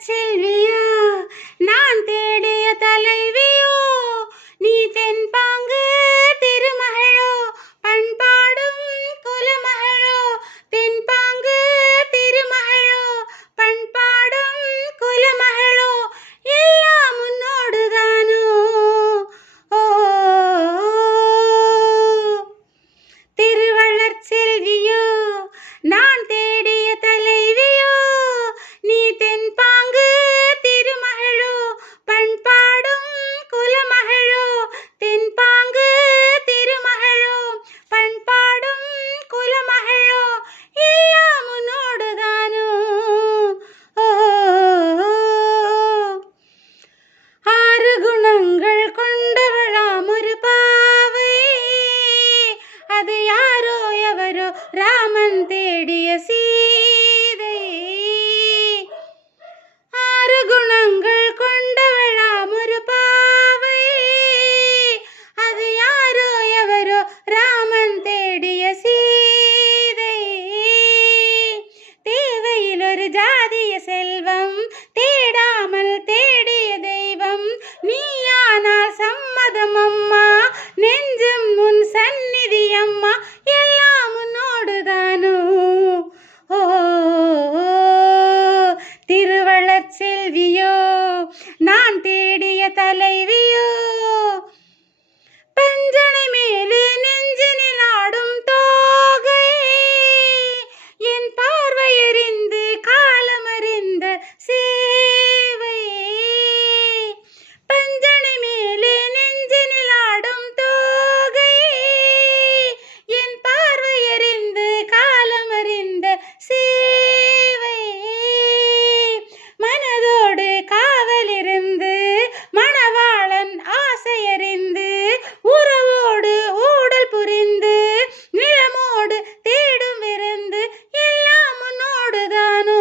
திருவளர் செல்வியோ நான் தேடிய தலைவியோ நீ தென்பாங்கு திருமகளோ பண்பாடும் குலமகளோ தென்பாங்கு திருமகளோ பண்பாடும் குலமகளோ எல்லாம் முன்னோடுதானோ ஓ திருவளர் செல்வியோ நான் தேடிய தலைவியோ நீ தென்பாங்கு திருமகளோ பண்பாடும் குலமகளோ தென்பாங்கு திருமகளோ பண்பாடும் குலமகளோ எல்லாம் உன்னோடுதானோ ஆறு குணங்கள் கொண்டவளாம் ஒரு பாவை அது யாரோ எவரோ ராமன் தேடிய சீதை ஆறு குணங்கள் கொண்டவளாம் ஒரு பாவை அது யாரோ எவரோ ராமன் தேடிய சீதை தேவையில் ஒரு ஜாதிய செல்வம் தேடாமல் தேடிய தெய்வம் நீயானால் சம்மதம் அம்மா நெஞ்சம் முன் சந்நிதி அம்மா எல்லாம் உன்னோடுதானோ ஓ திருவளர் செல்வியோ நான் தேடிய தலைவியோ பஞ்சனை மேலே நெஞ்சினில் ஆடும் தோகை என் பார்வையறிந்து காலமறிந்த சேவை பஞ்சனை மேலே நெஞ்சினில் ஆடும் தோகை என் பார்வையறிந்து காலமறிந்த சேவை மனதோடு காவலிருந்து மணவாளன் ஆசையறிந்து உறவோடு ஊடல் புரிந்து நிலமோடு தேடும் விருந்து எல்லாம் முன்னோடுதானோ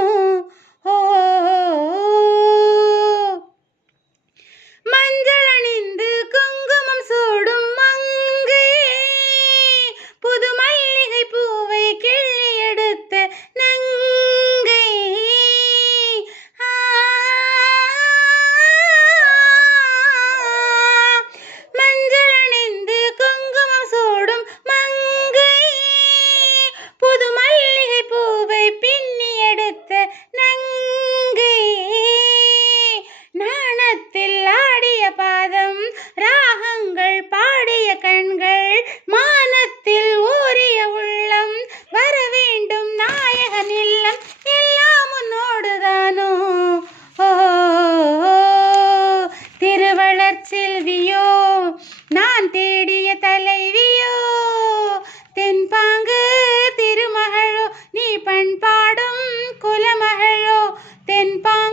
ஓ மஞ்சள் அணிந்து குங்குமம் சூடும் மங்கை புது மல்லிகை பூவை கிள்ளி எடுத்த நங்கை மஞ்சள் அணிந்து குங்குமம் சூடும் மங்கை புது மல்லிகை பூவை பின்னி எடுத்த நங்கை நாணத்தில் ஆடிய பாதம் ராகங்கள் பாடிய கண்கள் மானத்தில் ஊறிய உள்ளம் வர வேண்டும் நாயகன் இல்லம் எல்லாம் உன்னோடுதானோ ஓ திருவளர் செல்வியோ நான் தேடிய தலைவியோ தென்பாங்கு திருமகளோ நீ பண்பாடும் குலமகளோ தென்பாங்கு